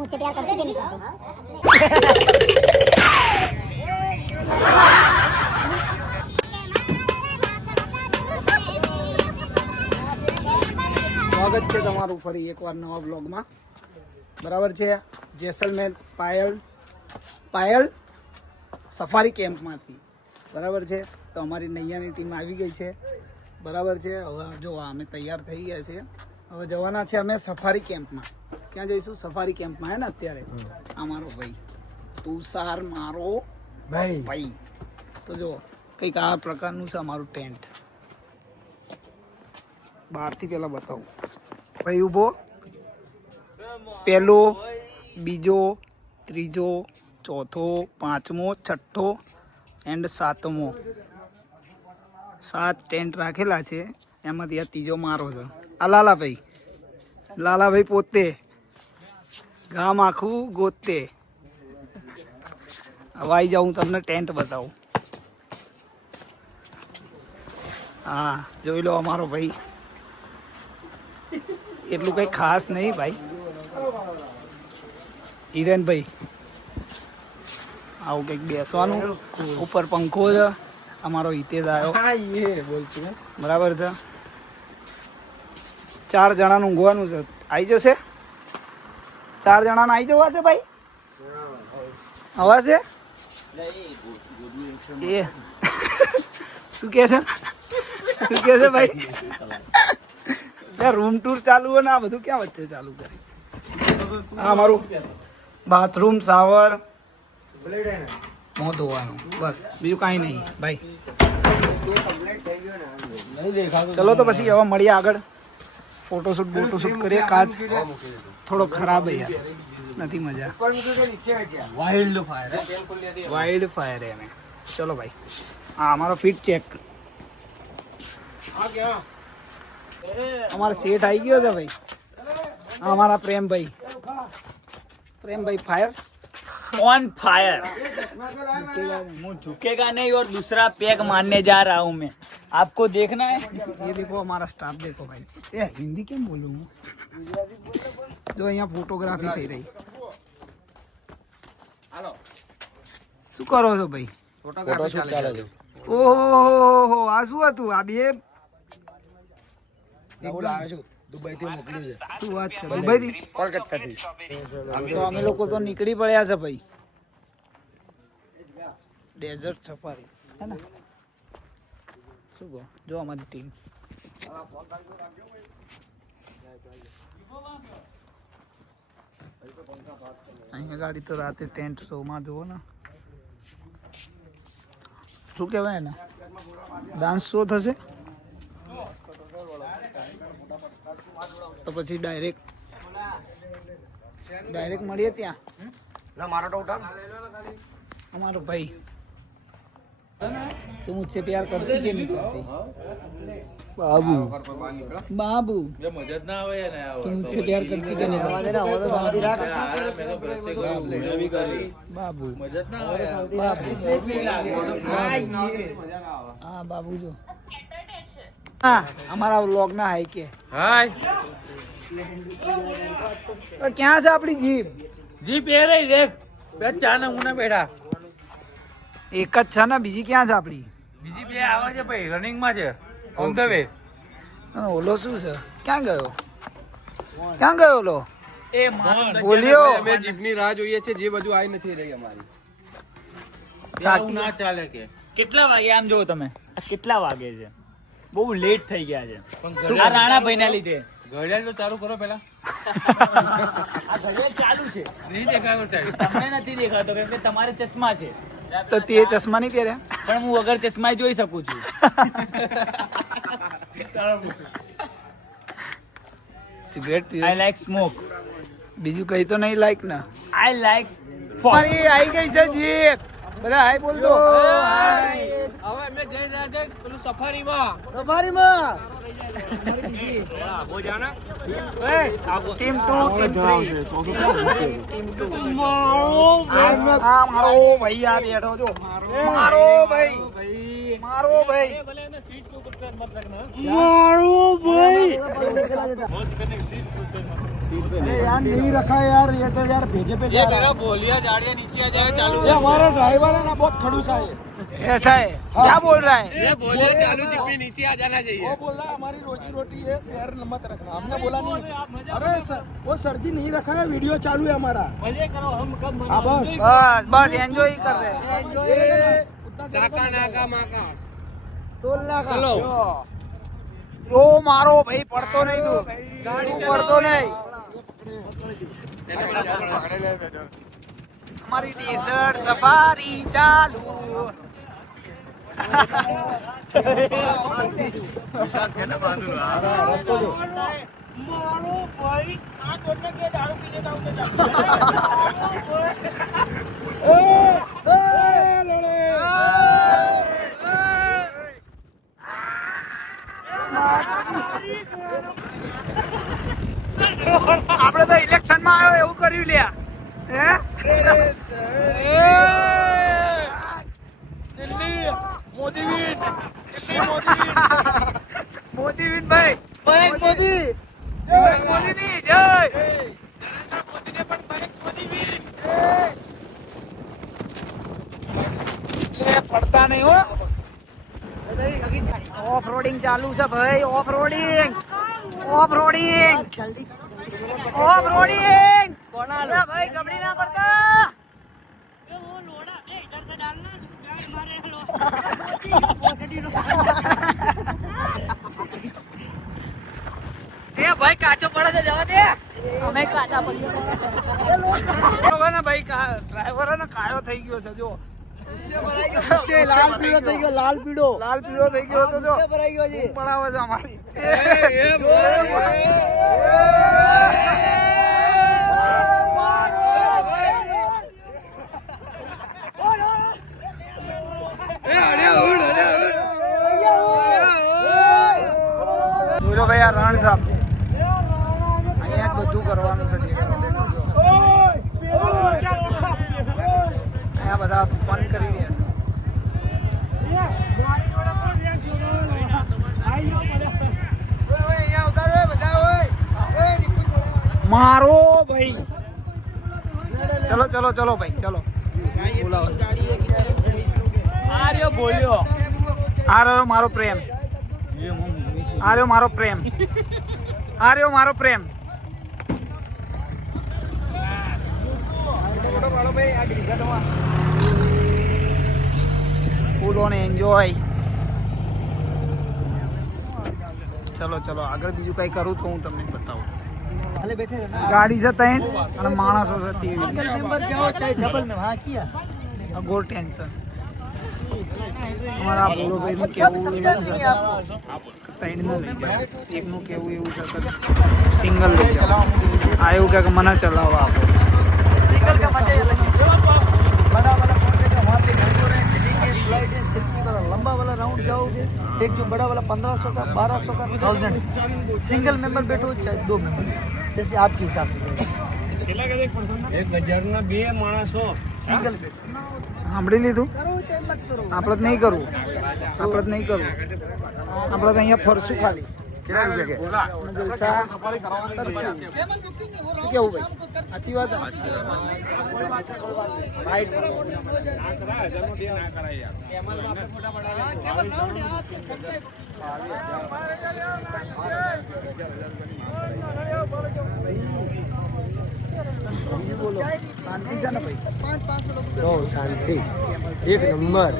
मुझसे प्यार करती कि नहीं करती? સ્વાગત છે તમારું ફરી એકવાર નવા બ્લોગમાં. બરાબર છે. જેસલમેર પાયલ સફારી કેમ્પમાંથી બરાબર છે. તો અમારી નૈયાની ટીમ આવી ગઈ છે. બરાબર છે. હવે જો અમે તૈયાર થઈ ગયા છે. હવે જવાના છે અમે સફારી કેમ્પમાં. ક્યાં જઈશું? સફારી કેમ્પમાં હે ને અત્યારે. આ મારો ભાઈ તુષાર મારો ભાઈ. તો જો કંઈક આ પ્રકારનું છે અમારું ટેન્ટ. બહારથી પહેલાં બતાવું. ભાઈ ઊભો. પહેલો, બીજો, ત્રીજો, ચોથો, પાંચમો, છઠ્ઠો એન્ડ સાતમો. 7 ટેન્ટ રાખેલા છે. એમાંથી આ ત્રીજો મારો છે. આ લાલાભાઈ પોતે ગામ આખું ગોતે. હવે આવી જાઉં તમને ટેન્ટ બતાવું. હા જોઈ લો અમારો ભાઈ. એટલું કંઈ ખાસ નહીં ભાઈ. હિરેનભાઈ આવું કંઈક બેસવાનું. ઉપર પંખો છે. અમારો હિતેશ આવ્યો. બરાબર છે. 4 જણાનું ઊંઘવાનું છે. આવી જશે? 4 જણાને આવી જવા છે ભાઈ? હવા છે એ શું કે છે ભાઈ? રૂમ ટૂર ચાલુ હોય ને આ બધું ક્યાં વચ્ચે ચાલુ કરે? હા મારું બાથરૂમ, શાવર, મોં ધોવાનું, બસ બીજું કાંઈ નહીં ભાઈ. ચલો તો પછી હવે મળીએ આગળ. ફોટોશૂટ કરીએ. કાચ થોડો ખરાબ છે યાર, નથી મજા. વાઇલ્ડ ફાયર એને. ચલો ભાઈ. હા અમારો ફીટ ચેક. અમારો સેટ આવી ગયો છે ભાઈ. અમારા પ્રેમભાઈ ફાयर ऑन फायर. मुंह झुकेगा नहीं और दूसरा पैक मारने जा रहा हूँ मैं. आपको देखना है? ये देखो हमारा स्टाफ देखो भाई. ये हिंदी કેમ બોલું હું? જો અહીંયા ફોટોગ્રાફી થઈ રહી. હાલો શું કરો છો ભાઈ? ફોટોગ્રાફી ચાલે છે. ઓહો આ શું હતું? આ બે દુબઈથી મોકલ્યું છે. શું વાત છે? દુબઈથી? કોલકાતાથી. તો અમે લોકો તો નીકળી પડ્યા છે ભાઈ. ડેઝર્ટ સફારી હે ને? શું કહો? જો અમારી ટીમ. અહીંયા ગાડી તો રાતે ટેન્ટ શોમાં જુઓ ને. શું કહેવાય ને? ડાન્સ શો થશે તો પછી ડાયરેક્ટ મળીએ ત્યાં. हमारो भाई तुम मुझसे प्यार करती कि नहीं करती? बाबू मजा ना आवे ने तुम मुझसे प्यार करती कि नहीं करती? बाबू मजा ना हाँ बाबू जो हाँ हमारा व्लॉग ना है के हाय तो क्या से अपनी जीप जी पे रही देख બે ચા ના મુના બેઠા. એક જ છે ને? બીજી ક્યાં છે આપણી? બીજી બે આવે છે ભાઈ, રનિંગ માં છે, ઓન ધ વે. ઓલો શું છે? ક્યાં ગયો ઓલો? એ બોલ્યો અમે જીપની રાહ જોઈએ છે, જે બધું આવી નથી રહી અમારી. આવું ના ચાલે કે. કેટલા વાગે આમ જો તમે? આ કેટલા વાગે છે? બહુ લેટ થઈ ગયા છે આ રાણાભાઈ ના લીધે. ઘડિયાળ તો ચાલુ કરો પેલા. આ ઘડિયાળ ચાલુ છે, નહીં દેખાતો ટાઈમ. તમને નથી દેખાતો કેમ કે તમારે ચશ્મા છે. તો તે ચશ્મા નહીં પહેર્યા? પણ હું વગર ચશ્મા જોઈ શકું છું. સિગરેટ પીવે? I like smoke. બીજું કઈ તો નહીં લાઈક ને? આઈ લાઈક મારી આવી ગઈ છે જીપ. બધા હાય બોલ દો. હવે અમે જઈ રહ્યા છે પેલું સફારીમાં. ટીમ 2 ટીમ 3 આ મારો ભાઈ આ બેઠો જો. મારો ભાઈ अरे यार नहीं रखा है यार, ये तो यार भेजे पे जा रहा है। बोलिया जाड़िया नीचे आ जाए चालू ये हमारा ड्राइवर है ना, बहुत खड़ूसा है। ऐसा है? क्या बोल रहा है? ये बोलिया चालू जिप्पी नीचे आ जाना चाहिए। वो बोल रहा है हमारी रोजी रोटी है, पैर मत रखना। हमने बोला नहीं। अरे सर, वो सर जी नहीं रखा है, वीडियो चालू है हमारा। हाँ बस बस एंजॉय कर रहे हैं। साका नाका माका चलो रो मारो भाई, पढ़तो नहीं तू, गाड़ी पढ़तो नहीं। हमारी डेजर्ट सफारी चालू। रस्तो दो। આપણે તો ઇલેક્શન માં આવ્યો એવું કર્યું લ્યા હે Delhi Modi win, Delhi Modi win. Modi win ભાઈ मयंक मोदी મોદી ની જય ये पड़ता नहीं हो ऑफ रोडिंग चालू है भाई off roading off roading off roading भाई कबड्डी ना पड़ता એ ભાઈ કાચો પડે છે જવા દે અમે કાચા પડી ને ભાઈ ડ્રાઈવર ને કાળો થઈ ગયો છે જો लाल पीड़ो થઈ ગયો, લાલ પીળો લાલ પીળો થઈ ગયો તો જો ભરાઈ ગયો છે। પડાવે છે અમારી જોઈ લો ભાઈ આ રણ સાહેબ અહીંયા જ બધું કરવાનું છે જે અહીંયા બધા ફન કરી રહ્યા છે મારો ભાઈ ચલો ચલો ચલો ભાઈ ચલો બોલાવો આ રહ્યો મારો પ્રેમ આ રહ્યો મારો પ્રેમ આ રહ્યો મારો પ્રેમ ફૂલ ઓન એન્જોય ચલો ચલો આગળ બીજું કઈ કરું તો હું તમને બતાવું ગાડી છે ત્રણ અને માણસો છે 23 ગોર ટેન્શન અમારા બોલો ભાઈ નું કેવું એવું છે ત્રણ નું લઈ જાઓ એકનું કેવું એવું છે સિંગલ લઈ જાઓ આ એવું કે મને ચલાવવા આપો सिंगल का मजा ही अलग है। बड़ा वाला फोन का वहाँ पे घंटों रहे, चलेंगे स्लाइड है, सिल्की वाला लंबा वाला राउंड जाओगे, एक जो बड़ा वाला 1500 का 1200 का 1000 सिंगल मेंबर बैठो चाहे 2 मेंबर जैसे आपके हिसाब से सिंगल સાંભળી લીધું આપણે જ નહીં કરવું આપણે જ નહીં કરવું આપણે તો અહીંયા ફરશું ખાલી કેટલા રૂપિયા કે જલસા કરશું કેવું ભાઈ સાચી વાત રાઈટ બોલો શાંતિ છે ને ભાઈ बहू शांति एक नंबर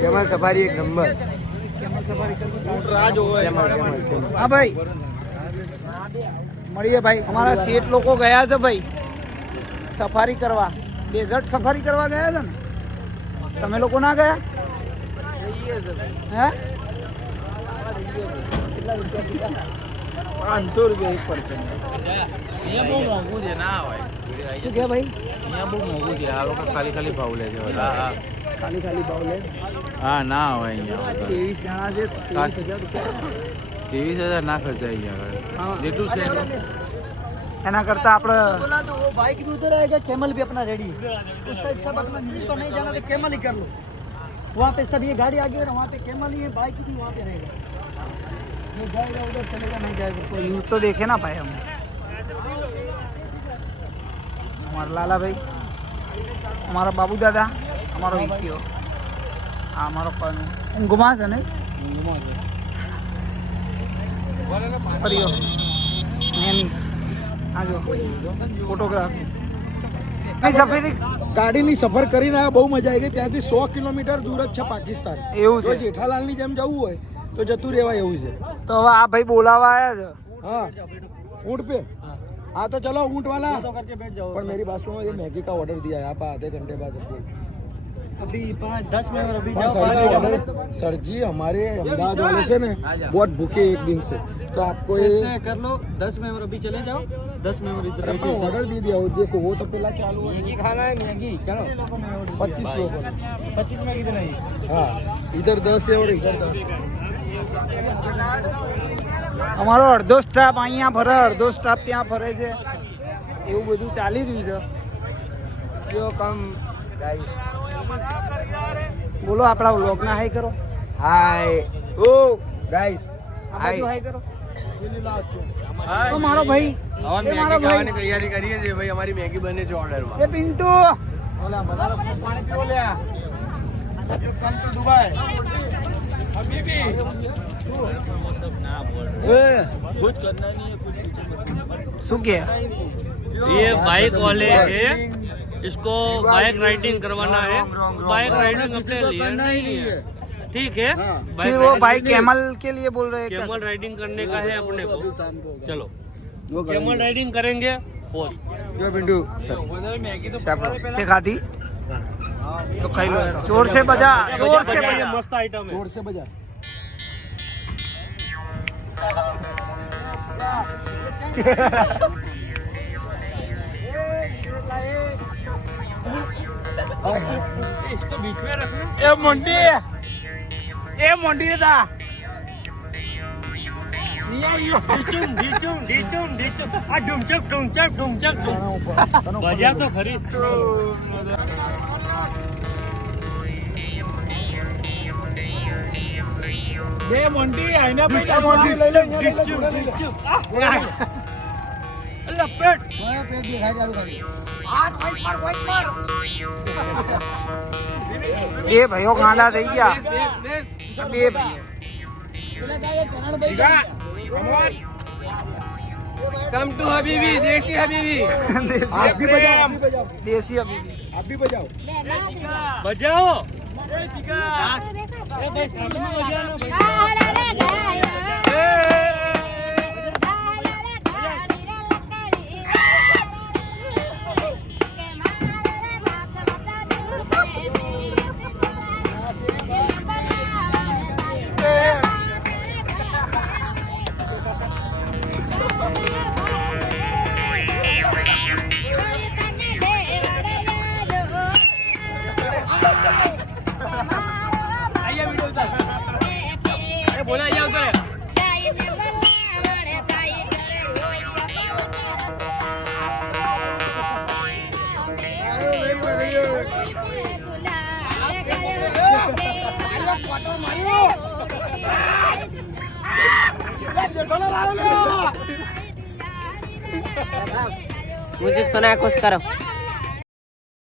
कैमल सफारी एक नंबर હા ભાઈ મળીએ ભાઈ અમારા શેઠ લોકો ગયા છે ભાઈ સફારી કરવા ડેઝર્ટ સફારી કરવા ગયા છે ને તમે લોકો ના ગયા હે 500 રૂપિયા એક પર્સન અહીંયા બહુ મોંઘું છે ના હોય શું કે ભાઈ અહીંયા બહુ મોંઘું છે આ લોકો ખાલી ખાલી ભાવ લે છે બધા ખાલી ખાલી ભાવ લે હા ના હોય અહીંયા 23 જણા છે 23,000 રૂપિયા 23,000 ના ખર્ચાય અહીંયા हाँ। આગળ જેટલું છે એના કરતા આપણે बोला तो वो बाइक भी उधर आएगा कैमल भी अपना रेडी उस साइड सब अपना जिसको नहीं जाना तो कैमल ही कर लो वहाँ पे सब ये गाड़ी आगे और वहाँ पे कैमल ही है बाइक भी वहाँ पे रहेगा जो जाएगा उधर चलेगा नहीं जाएगा तो यूँ तो देखे ना भाई हम અમારા લાલાભાઈ, અમારા બાબુ દાદા, અમારો વિકીઓ, આ અમારો કનુ ઊંઘમાં છે ને ફરીઓ નેની આ જો ફોટોગ્રાફી સફેદી ગાડીની સફર કરીને બહુ મજા આવી ગઈ. ત્યાંથી 100 કિલોમીટર દૂર જ છે પાકિસ્તાન. એવું તો છે. જેઠાલાલની જેમ જવું હોય તો જતું રહેવાય એવું છે. તો હવે આ ભાઈ બોલાવા આવ્યા છે. हाँ ऊँट पे. हाँ तो चलो ऊँट वाला पर मेरी बात सुनो, ये मैगी का ऑर्डर दिया है आप आधे घंटे बाद अभी 5-10 मिनट अभी सर जी हमारे अहमदाबाद वाले से ने बहुत भूखे एक दिन से, तो आपको ये कर लो 10 मिनट अभी चले जाओ. 10 मिनट इधर ऑर्डर दे दिया हो. देखो वो तो पहला चालू है. मैगी खाना है मैगी. चलो 25 लोगों 25 में कितना है? हाँ इधर 10 है और इधर 10 है. અમારો અડધો સ્ટાફ અહીંયા ફરે, અડધો સ્ટાફ ત્યાં ફરે છે, એવું બધું ચાલી રહ્યું છે. જો કમ ગાઈસ બોલો આપણા વ્લોગના હાઈ કરો. હાય ઓ ગાઈસ હાય કરો. તો મારો ભાઈ હવે મેગી ખાવાની તૈયારી કરીએ છીએ ભાઈ. અમારી મેગી બને છે ઓર્ડરમાં. એ પિન્ટુ ओला बताओ पानी पियो ले. You come to Dubai. कुछ करना नहीं है, कुछ શું કે ये बाइक वाले हैं, इसको बाइक राइडिंग करवाना है. बाइक राइडिंग अपने लिए नहीं है, ठीक है. फिर वो भाई कैमल के लिए बोल रहे हैं क्या? कैमल राइडिंग करने का है अपने को. चलो कैमल राइडिंग करेंगे. और जो बिंदु તે ખાધી તો ખાઈ લો. જોર से बजा, जोर से बजा. मस्त आइटम है. जोर से बजा. इसको बीच में रखना. એ મોંટી હતા. ढिचुम ढिचुम ढिचुम ढिचुम. आ ढुमचक ढुमचक ढुमचक बजा तो खरी. બે મોંટી આઈના પૈસા मोटी ले ले, ले ले, जोड़ा ले ले. लपेट. पेट दिखाई दे બે ભાઈઓ ગાંડા થઈ ગયા. બે ભાઈઓ कम टू हबीबी, देसी हबीबी. आप भी बजाओ, आप भी बजाओ, દેશી અભી आप भी बजाओ. बजाओ. बोला जाओ तो म्यूजिक सुना कुछ करो.